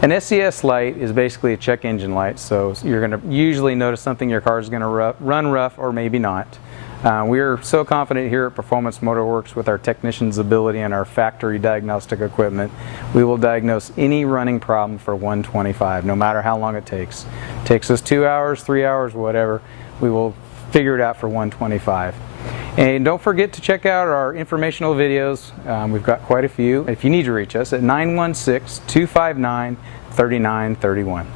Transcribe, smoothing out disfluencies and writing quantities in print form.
An SES light is basically a check engine light, so you're going to usually notice something, your car is going to run rough or maybe not. We are so confident here at Performance Motor Works with our technicians' ability and our factory diagnostic equipment, we will diagnose any running problem for 125, no matter how long it takes. It takes us 2 hours, 3 hours, whatever, we will figure it out for 125. And don't forget to check out our informational videos. We've got quite a few. If you need to reach us at 916-259-3931.